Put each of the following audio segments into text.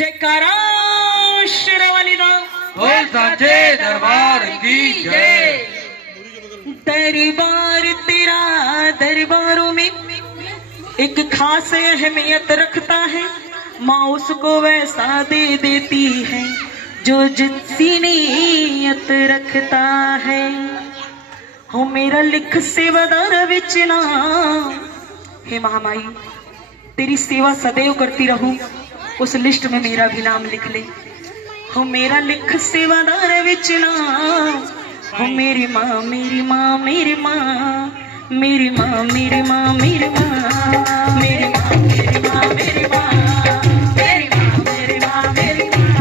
जयकारा शेरवाली दा बोल साचे दरबार की जय। दरबार तेरा दरबारों में एक खास अहमियत रखता है। माँ उसको वैसा दे देती है जो जिसकी नीयत रखता है। हो मेरा लिख सेवादार विच ना, हे महामाई तेरी सेवा सदैव करती रहूं, उस लिस्ट में मेरा भी नाम लिख ले। हो मेरा लिख सेवादार विच ना, हो मेरी माँ मेरी माँ मेरी माँ मेरी माँ मेरी माँ मेरी माँ मेरी माँ मेरी माँ मेरी माँ मेरी माँ मेरी माँ मेरी माँ।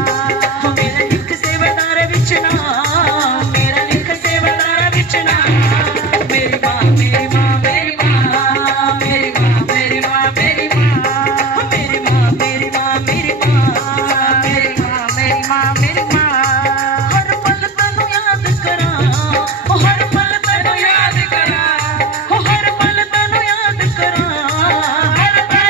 हो मेरा लिख सेवादार विच ना, मेरा लिख सेवादार विच ना, मेरी माँ मेरी माँ मेरी माँ मेरी माँ मेरी माँ मेरी माँ मेरी माँ मेरी माँ मेरी माँ मेरी माँ मेरी माँ मेरी माँ। हर पल तनु याद करा, ओ हर पल तनु याद करा, ओ हर पल तनु याद करा, हर पल